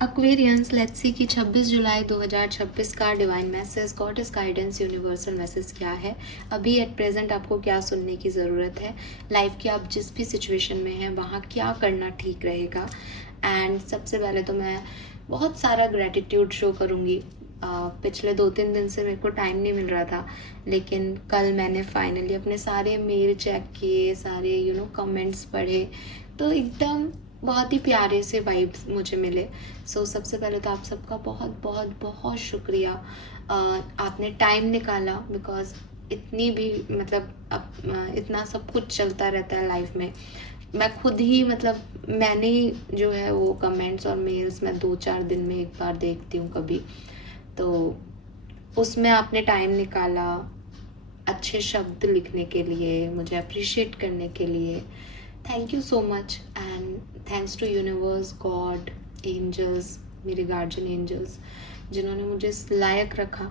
Aquarians, let's see कि 26 जुलाई 2026 का divine message, goddess guidance, universal message क्या है। अभी एट प्रेजेंट आपको क्या सुनने की ज़रूरत है, लाइफ की आप जिस भी सिचुएशन में हैं वहाँ क्या करना ठीक रहेगा। एंड सबसे पहले तो मैं बहुत सारा ग्रेटिट्यूड शो करूँगी। पिछले 2-3 दिन से मेरे को टाइम नहीं मिल रहा था, लेकिन कल मैंने फाइनली अपने सारे मेल चेक किए, सारे कमेंट्स पढ़े, तो एकदम बहुत ही प्यारे से वाइब्स मुझे मिले। सो सबसे पहले तो आप सबका बहुत बहुत बहुत शुक्रिया। आपने टाइम निकाला, बिकॉज इतनी भी अब इतना सब कुछ चलता रहता है लाइफ में। मैं खुद ही मैंने जो है वो कमेंट्स और मेल्स मैं 2-4 दिन में एक बार देखती हूँ कभी, तो उसमें आपने टाइम निकाला अच्छे शब्द लिखने के लिए, मुझे अप्रिशिएट करने के लिए। Thank you so much and thanks to universe, God, angels, मेरे गार्जियन एंजल्स, जिन्होंने मुझे इस लायक रखा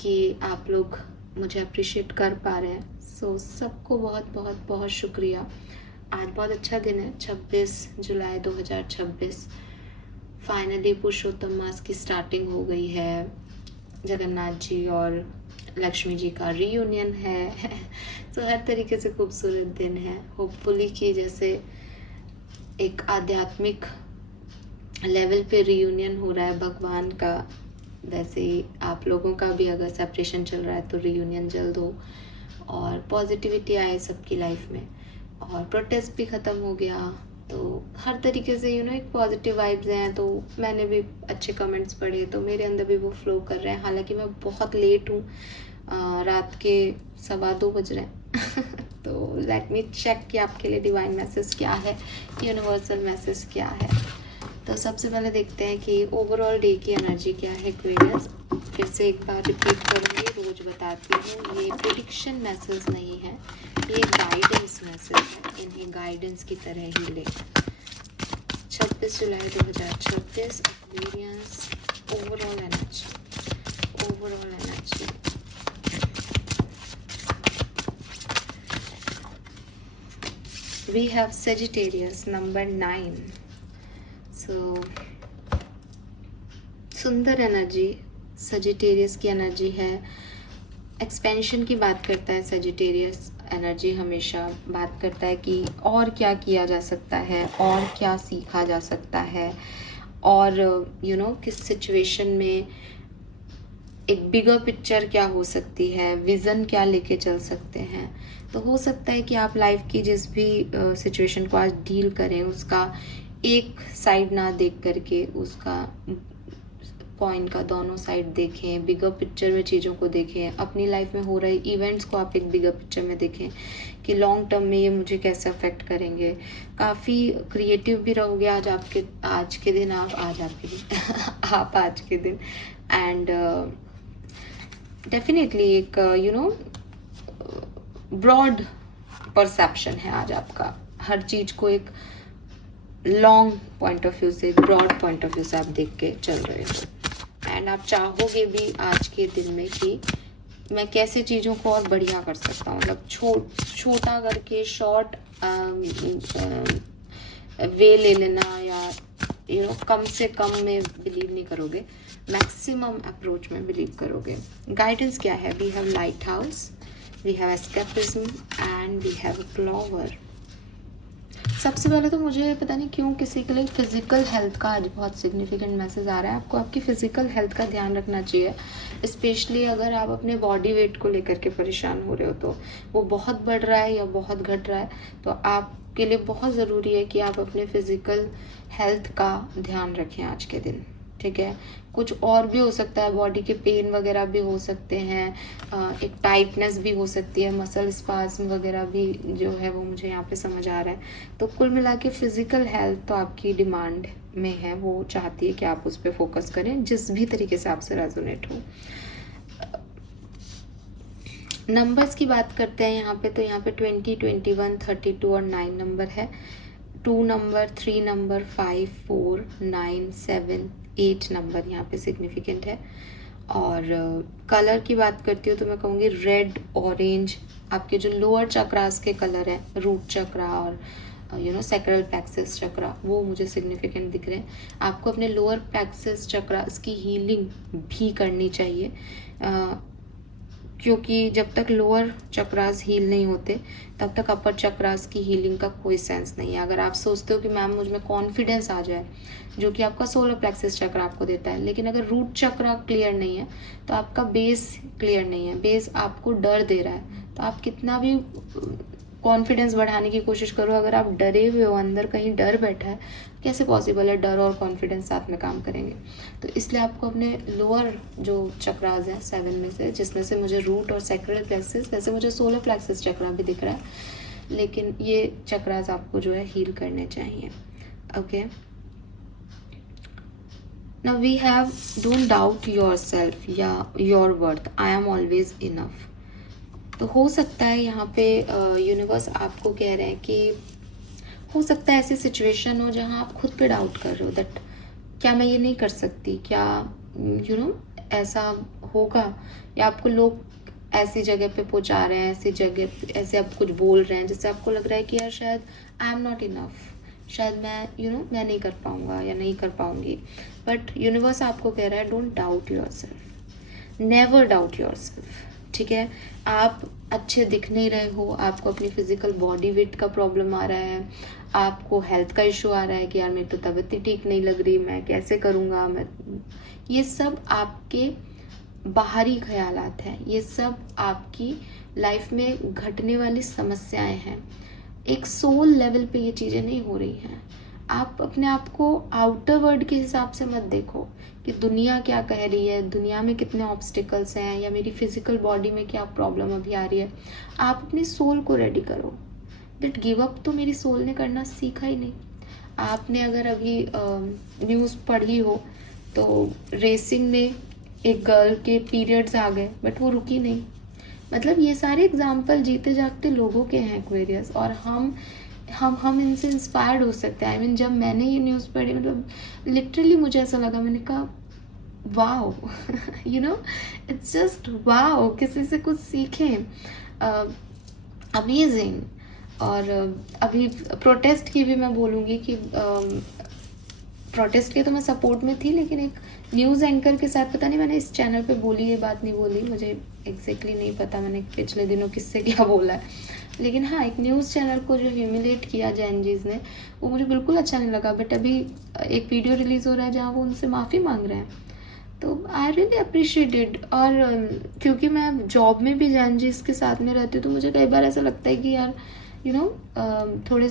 कि आप लोग मुझे अप्रिशिएट कर पा रहे हैं। सो सबको बहुत बहुत बहुत शुक्रिया। आज बहुत अच्छा दिन है, 26 जुलाई 2026। फाइनली पुरुषोत्तम मास की स्टार्टिंग हो गई है। जगन्नाथ जी और लक्ष्मी जी का रीयूनियन है तो हर तरीके से खूबसूरत दिन है। होपफुली कि जैसे एक आध्यात्मिक लेवल पे रीयूनियन हो रहा है भगवान का, वैसे ही आप लोगों का भी अगर सेपरेशन चल रहा है तो रीयूनियन जल्द हो और पॉजिटिविटी आए सबकी लाइफ में। और प्रोटेस्ट भी ख़त्म हो गया, तो हर तरीके से एक पॉजिटिव वाइब्स हैं। तो मैंने भी अच्छे कमेंट्स पढ़े, तो मेरे अंदर भी वो फ्लो कर रहे हैं। हालांकि मैं बहुत लेट हूँ, रात के 2:15 बज रहे हैं तो लेट मी चेक कि आपके लिए डिवाइन मैसेज क्या है, यूनिवर्सल मैसेज क्या है। तो सबसे पहले देखते हैं कि ओवरऑल डे की एनर्जी क्या है एक्वेरियस। फिर से एक बार रिपीट करूँगी, रोज बताती हूँ, ये प्रेडिक्शन मैसेज नहीं है, ये गाइडेंस मैसेज है। इन्हें गाइडेंस की तरह ही ले। 26 जुलाई 2026 Aquarians, overall energy, overall energy. We have Sagittarius number 9. So सुंदर एनर्जी सजिटेरियस की एनर्जी है। एक्सपेंशन की बात करता है सजिटेरियस एनर्जी, हमेशा बात करता है कि और क्या किया जा सकता है, और क्या सीखा जा सकता है, और किस सिचुएशन में एक बिगर पिक्चर क्या हो सकती है, विज़न क्या लेके चल सकते हैं। तो हो सकता है कि आप लाइफ की जिस भी सिचुएशन को आज डील करें उसका एक साइड ना देख करके उसका कॉइन का दोनों साइड देखें, बिगर पिक्चर में चीज़ों को देखें, अपनी लाइफ में हो रहे इवेंट्स को आप एक बिगर पिक्चर में देखें कि लॉन्ग टर्म में ये मुझे कैसे अफेक्ट करेंगे। काफ़ी क्रिएटिव भी रहोगे आज के दिन आप आज के दिन। एंड डेफिनेटली एक ब्रॉड परसेप्शन है आज आपका, हर चीज़ को एक लॉन्ग पॉइंट ऑफ व्यू से, ब्रॉड पॉइंट ऑफ व्यू से आप देख के चल रहे हो। एंड आप चाहोगे भी आज के दिन में कि मैं कैसे चीज़ों को और बढ़िया कर सकता हूँ, छोटा करके शॉर्ट वे ले लेना, या कम से कम में बिलीव नहीं करोगे, मैक्सिमम अप्रोच में बिलीव करोगे। गाइडेंस क्या है? We have lighthouse, we have escapism and we have flower. सबसे पहले तो मुझे पता नहीं क्यों किसी के लिए फिजिकल हेल्थ का आज बहुत सिग्निफिकेंट मैसेज आ रहा है। आपको आपकी फिजिकल हेल्थ का ध्यान रखना चाहिए, स्पेशली अगर आप अपने बॉडी वेट को लेकर के परेशान हो रहे हो, तो वो बहुत बढ़ रहा है या बहुत घट रहा है, तो आपके लिए बहुत ज़रूरी है कि आप अपने फिजिकल हेल्थ का ध्यान रखें आज के दिन। ठीक है, कुछ और भी हो सकता है, बॉडी के पेन वगैरह भी हो सकते हैं, एक टाइटनेस भी हो सकती है, मसल स्पाज्म वगैरह भी जो है वो मुझे यहाँ पे समझ आ रहा है। तो कुल मिला के फिजिकल हेल्थ तो आपकी डिमांड में है, वो चाहती है कि आप उस पर फोकस करें जिस भी तरीके से आपसे रेजोनेट हो। नंबर्स की बात करते हैं यहाँ पे, तो यहाँ पे 20, 21, 32 और 9 नंबर है। 2 नंबर, 3 नंबर, 5, 4, 9, 7, 8 नंबर यहाँ पे सिग्निफिकेंट है। और कलर की बात करती हूँ तो मैं कहूँगी रेड, ऑरेंज, आपके जो लोअर चक्रास के कलर हैं, रूट चक्रा और सैक्रल प्लेक्सस चक्रा, वो मुझे सिग्निफिकेंट दिख रहे हैं। आपको अपने लोअर प्लेक्सस चक्रा इसकी हीलिंग भी करनी चाहिए, क्योंकि जब तक लोअर चक्रास हील नहीं होते तब तक अपर चक्रास की हीलिंग का कोई सेंस नहीं है। अगर आप सोचते हो कि मैम मुझ में कॉन्फिडेंस आ जाए, जो कि आपका सोलर प्लेक्सस चक्र आपको देता है, लेकिन अगर रूट चक्र क्लियर नहीं है तो आपका बेस क्लियर नहीं है, बेस आपको डर दे रहा है, तो आप कितना भी कॉन्फिडेंस बढ़ाने की कोशिश करो, अगर आप डरे हुए हो, अंदर कहीं डर बैठा है, कैसे पॉसिबल है डर और कॉन्फिडेंस साथ में काम करेंगे। तो इसलिए आपको अपने लोअर जो चक्रास हैं 7 में से, जिसमें से मुझे रूट और सैक्रल प्लेक्सस, वैसे मुझे सोलर प्लेक्सस चक्रा भी दिख रहा है, लेकिन ये चक्रास आपको जो है हील करने चाहिए। Okay, now we have don't doubt yourself या your worth, I am always enough. तो हो सकता है यहाँ पे यूनिवर्स आपको कह रहे हैं कि हो सकता है ऐसी सिचुएशन हो जहाँ आप खुद पे डाउट कर रहे हो, दैट क्या मैं ये नहीं कर सकती, क्या ऐसा होगा, या आपको लोग ऐसी जगह पे पहुँचा रहे हैं, ऐसी जगह ऐसे आप कुछ बोल रहे हैं जिससे आपको लग रहा है कि यार शायद आई एम नॉट इनफ, शायद मैं मैं नहीं कर पाऊँगा या नहीं कर पाऊँगी। बट यूनिवर्स आपको कह रहा है don't doubt yourself, never doubt yourself. ठीक है, आप अच्छे दिख नहीं रहे हो, आपको अपनी फिजिकल बॉडी वेट का प्रॉब्लम आ रहा है, आपको हेल्थ का इशू आ रहा है कि यार मेरी तो तबीयत ही ठीक नहीं लग रही, मैं कैसे करूँगा, मैं ये सब आपके बाहरी ख्यालात हैं, ये सब आपकी लाइफ में घटने वाली समस्याएं हैं। एक सोल लेवल पे ये चीज़ें नहीं हो रही हैं। आप अपने आप को आउटर वर्ल्ड के हिसाब से मत देखो कि दुनिया क्या कह रही है, दुनिया में कितने ऑब्स्टिकल्स हैं, या मेरी फिजिकल बॉडी में क्या प्रॉब्लम अभी आ रही है। आप अपनी सोल को रेडी करो। दैट गिव अप तो मेरी सोल ने करना सीखा ही नहीं। आपने अगर अभी न्यूज़ पढ़ी हो तो रेसिंग में एक गर्ल के पीरियड्स आ गए बट वो रुकी नहीं। मतलब ये सारे एग्जाम्पल जीते जागते लोगों के हैं एक्वेरियस, और हम इनसे इंस्पायर्ड हो सकते हैं। आई मीन जब मैंने ये न्यूज़ पढ़ी, मतलब लिटरली मुझे ऐसा लगा, मैंने कहा वाओ इट्स जस्ट वाओ, किसी से कुछ सीखें, अमेजिंग। और अभी प्रोटेस्ट की भी मैं बोलूँगी कि प्रोटेस्ट के तो मैं सपोर्ट में थी, लेकिन एक न्यूज़ एंकर के साथ, पता नहीं मैंने इस चैनल पे बोली ये बात नहीं बोली, मुझे एग्जैक्टली नहीं पता मैंने पिछले दिनों किससे क्या बोला है, लेकिन हाँ एक न्यूज़ चैनल को जो ह्यूमिलेट किया जैनजीज ने, वो मुझे बिल्कुल अच्छा नहीं लगा। बट अभी एक वीडियो रिलीज़ हो रहा है जहाँ वो उनसे माफ़ी मांग रहे हैं, तो आई रियली अप्रिशिएटेड। और क्योंकि मैं जॉब में भी जैनजीज के साथ में रहती हूँ, तो मुझे कई बार ऐसा लगता है कि यार थोड़े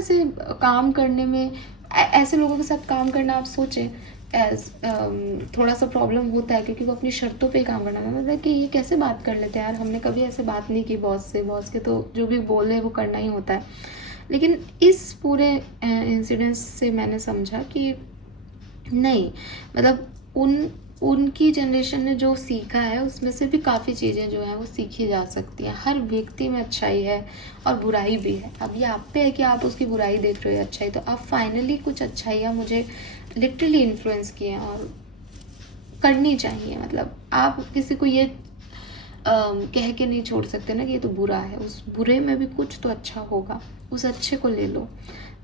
से काम करने में, ऐसे लोगों के साथ काम करना आप सोचें थोड़ा सा प्रॉब्लम होता है, क्योंकि वो अपनी शर्तों पे ही काम करना है। मतलब कि ये कैसे बात कर लेते हैं यार, हमने कभी ऐसे बात नहीं की बॉस से, बॉस के तो जो भी बोले वो करना ही होता है। लेकिन इस पूरे इंसिडेंस से मैंने समझा कि नहीं, मतलब उनकी जनरेशन ने जो सीखा है उसमें से भी काफ़ी चीज़ें जो हैं वो सीखी जा सकती हैं। हर व्यक्ति में अच्छाई है और बुराई भी है। अब ये आप पे है कि आप उसकी बुराई देख रहे हो या अच्छाई, तो आप फाइनली कुछ अच्छाइयाँ मुझे लिटरली इन्फ्लुएंस किए हैं और करनी चाहिए। मतलब आप किसी को ये कह के नहीं छोड़ सकते ना कि ये तो बुरा है, उस बुरे में भी कुछ तो अच्छा होगा, उस अच्छे को ले लो।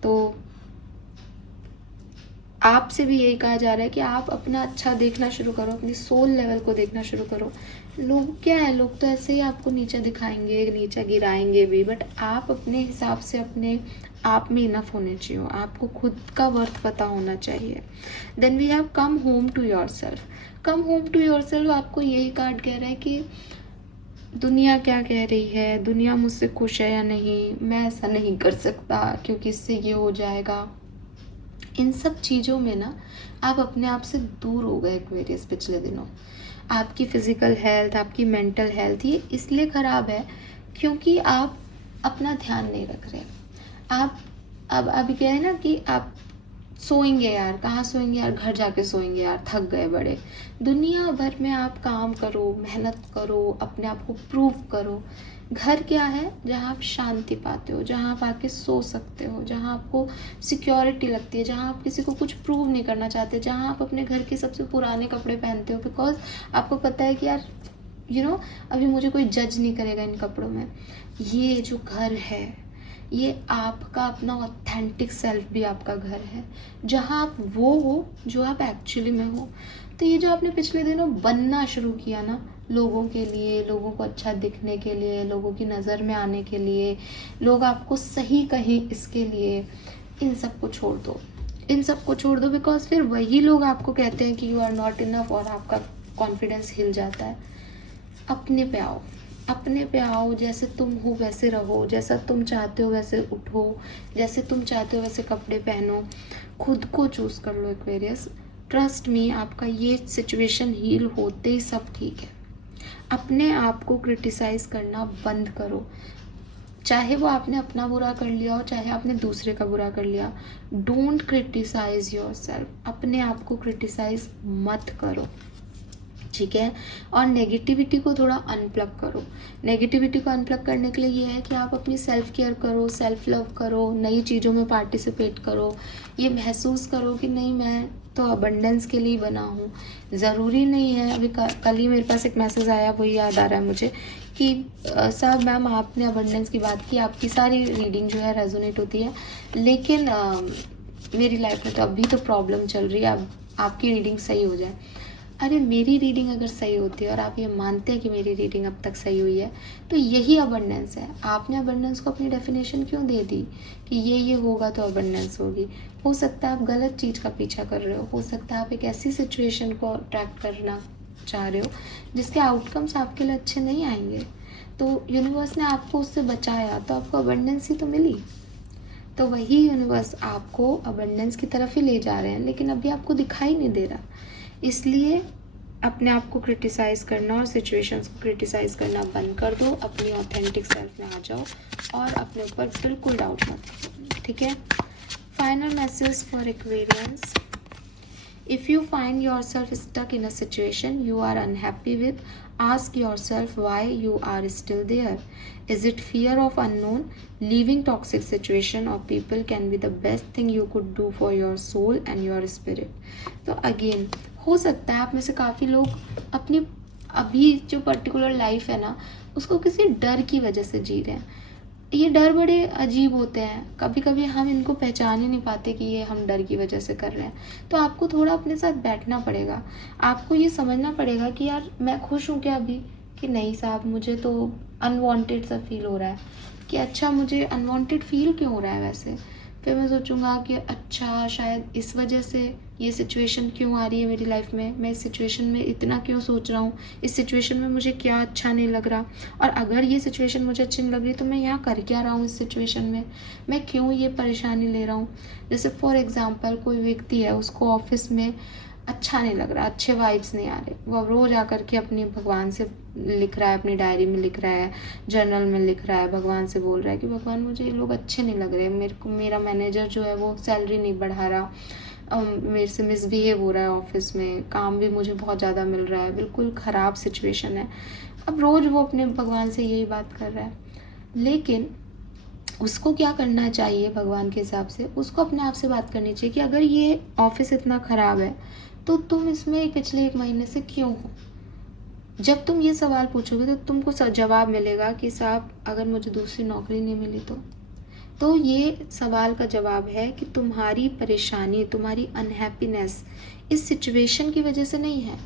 तो आपसे भी यही कहा जा रहा है कि आप अपना अच्छा देखना शुरू करो, अपनी सोल लेवल को देखना शुरू करो। लोग क्या है, लोग तो ऐसे ही आपको नीचा दिखाएंगे, नीचा गिराएंगे भी, बट आप अपने हिसाब से अपने आप में इनफ होने चाहिए, आपको खुद का वर्थ पता होना चाहिए। Then we have come home to yourself. Come home to yourself आपको यही कार्ड कह रहा है कि दुनिया क्या कह रही है, दुनिया मुझसे खुश है या नहीं, मैं ऐसा नहीं कर सकता क्योंकि इससे ये हो जाएगा। इन सब चीज़ों में ना आप अपने आप से दूर हो गए एक्वेरियस पिछले दिनों। आपकी फिज़िकल हेल्थ, आपकी मेंटल हेल्थ ये इसलिए ख़राब है क्योंकि आप अपना ध्यान नहीं रख रहे। आप अब अभी क्या है ना कि आप सोएंगे यार, कहाँ सोएंगे यार, घर जाके सोएंगे यार, थक गए बड़े। दुनिया भर में आप काम करो, मेहनत करो, अपने आप को प्रूव करो। घर क्या है, जहाँ आप शांति पाते हो, जहाँ आप आके सो सकते हो, जहाँ आपको सिक्योरिटी लगती है, जहाँ आप किसी को कुछ प्रूव नहीं करना चाहते, जहाँ आप अपने घर के सबसे पुराने कपड़े पहनते हो बिकॉज आपको पता है कि यार अभी मुझे कोई जज नहीं करेगा इन कपड़ों में। ये जो घर है, ये आपका अपना ऑथेंटिक सेल्फ भी आपका घर है, जहाँ आप वो हो जो आप एक्चुअली में हो। तो ये जो आपने पिछले दिनों बनना शुरू किया ना, लोगों के लिए, लोगों को अच्छा दिखने के लिए, लोगों की नज़र में आने के लिए, लोग आपको सही कहें इसके लिए, इन सब को छोड़ दो, इन सब को छोड़ दो। बिकॉज फिर वही लोग आपको कहते हैं कि यू आर नॉट इनफ और आपका कॉन्फिडेंस हिल जाता है। अपने पे आओ, अपने पे आओ, जैसे तुम हो वैसे रहो, जैसा तुम चाहते हो वैसे उठो, जैसे तुम चाहते हो वैसे कपड़े पहनो, खुद को चूज कर लो एक्वेरियस। ट्रस्ट मी, आपका ये सिचुएशन हील होते ही सब ठीक है। अपने आप को क्रिटिसाइज करना बंद करो, चाहे वो आपने अपना बुरा कर लिया हो, चाहे आपने दूसरे का बुरा कर लिया। डोंट क्रिटिसाइज योर सेल्फ, अपने आप को क्रिटिसाइज मत करो, ठीक है। और नेगेटिविटी को थोड़ा अनप्लग करो। नेगेटिविटी को अनप्लग करने के लिए ये है कि आप अपनी सेल्फ केयर करो, सेल्फ लव करो, नई चीज़ों में पार्टिसिपेट करो, ये महसूस करो कि नहीं, मैं तो अबंडेंस के लिए बना हूँ। ज़रूरी नहीं है, अभी कल ही मेरे पास एक मैसेज आया, वही याद आ रहा है मुझे कि साहब मैम आपने अबंडेंस की बात की, आपकी सारी रीडिंग जो है रेजोनेट होती है, लेकिन मेरी लाइफ में तो अभी तो प्रॉब्लम चल रही है, अब आपकी रीडिंग सही हो जाए। अरे मेरी रीडिंग अगर सही होती है और आप ये मानते हैं कि मेरी रीडिंग अब तक सही हुई है, तो यही अबंडेंस है। आपने अबंडेंस को अपनी डेफिनेशन क्यों दे दी कि ये होगा तो अबंडेंस होगी? हो सकता है आप गलत चीज़ का पीछा कर रहे हो सकता है आप एक ऐसी सिचुएशन को अट्रैक्ट करना चाह रहे हो जिसके आउटकम्स आपके लिए अच्छे नहीं आएंगे। तो यूनिवर्स ने आपको उससे बचाया, तो आपको अबंडेंस ही तो मिली। तो वही यूनिवर्स आपको अबंडेंस की तरफ ही ले जा रहे हैं, लेकिन अभी आपको दिखाई नहीं दे रहा। इसलिए अपने आप को क्रिटिसाइज़ करना और सिचुएशंस को क्रिटिसाइज़ करना बंद कर दो, अपनी ऑथेंटिक सेल्फ में आ जाओ और अपने ऊपर बिल्कुल डाउट मत करो, ठीक है। Final message for Aquarians: if you find yourself stuck in a situation you are unhappy with, ask yourself why you are still there. Is it fear of unknown? Leaving toxic situation or people can be the best thing you could do for your soul and your spirit. तो again हो सकता है आप में से काफ़ी लोग अपनी अभी जो पर्टिकुलर लाइफ है ना, उसको किसी डर की वजह से जी रहे हैं। ये डर बड़े अजीब होते हैं, कभी कभी हम इनको पहचान ही नहीं पाते कि ये हम डर की वजह से कर रहे हैं। तो आपको थोड़ा अपने साथ बैठना पड़ेगा, आपको ये समझना पड़ेगा कि यार मैं खुश हूँ क्या अभी, कि नहीं साहब मुझे तो अनवांटेड सा फील हो रहा है, कि अच्छा मुझे अनवांटेड फील क्यों हो रहा है वैसे। फिर मैं सोचूंगा कि अच्छा शायद इस वजह से ये सिचुएशन क्यों आ रही है मेरी लाइफ में, मैं इस सिचुएशन में इतना क्यों सोच रहा हूँ, इस सिचुएशन में मुझे क्या अच्छा नहीं लग रहा, और अगर ये सिचुएशन मुझे अच्छी नहीं लग रही तो मैं यहाँ कर क्या रहा हूँ इस सिचुएशन में, मैं क्यों ये परेशानी ले रहा हूँ। जैसे फॉर एग्जाम्पल कोई व्यक्ति है, उसको ऑफिस में अच्छा नहीं लग रहा, अच्छे वाइब्स नहीं आ रहे, वो अब रोज़ आकर के अपनी भगवान से लिख रहा है, अपनी डायरी में लिख रहा है, जर्नल में लिख रहा है, भगवान से बोल रहा है कि भगवान मुझे ये लोग अच्छे नहीं लग रहे, मेरे को मेरा मैनेजर जो है वो सैलरी नहीं बढ़ा रहा, मेरे से मिसबिहेव हो रहा है ऑफिस में, काम भी मुझे बहुत ज़्यादा मिल रहा है, बिल्कुल ख़राब सिचुएशन है। अब रोज़ वो अपने भगवान से यही बात कर रहा है, लेकिन उसको क्या करना चाहिए भगवान के हिसाब से, उसको अपने आप से बात करनी चाहिए कि अगर ये ऑफिस इतना ख़राब है तो तुम इसमें पिछले 1 महीने से क्यों हो। जब तुम ये सवाल पूछोगे तो तुमको जवाब मिलेगा कि साहब अगर मुझे दूसरी नौकरी नहीं मिली तो ये सवाल का जवाब है कि तुम्हारी परेशानी, तुम्हारी अनहैप्पीनेस इस सिचुएशन की वजह से नहीं है,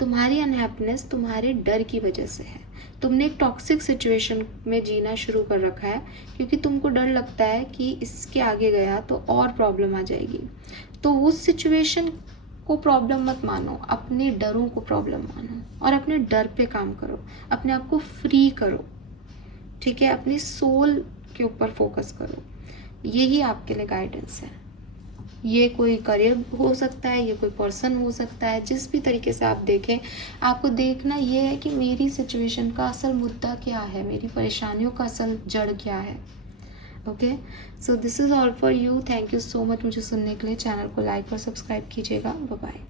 तुम्हारी अनहैप्पीनेस तुम्हारे डर की वजह से है। तुमने एक टॉक्सिक सिचुएशन में जीना शुरू कर रखा है क्योंकि तुमको डर लगता है कि इसके आगे गया तो और प्रॉब्लम आ जाएगी। तो उस सिचुएशन को प्रॉब्लम मत मानो, अपने डरों को प्रॉब्लम मानो और अपने डर पे काम करो, अपने आप को फ्री करो, ठीक है। अपनी सोल के ऊपर फोकस करो, यही आपके लिए गाइडेंस है। ये कोई करियर हो सकता है, ये कोई पर्सन हो सकता है, जिस भी तरीके से आप देखें, आपको देखना ये है कि मेरी सिचुएशन का असल मुद्दा क्या है, मेरी परेशानियों का असल जड़ क्या है। Okay, so this is all for you. Thank you so much मुझे सुनने के लिए। चैनल को लाइक और सब्सक्राइब कीजिएगा। Bye bye.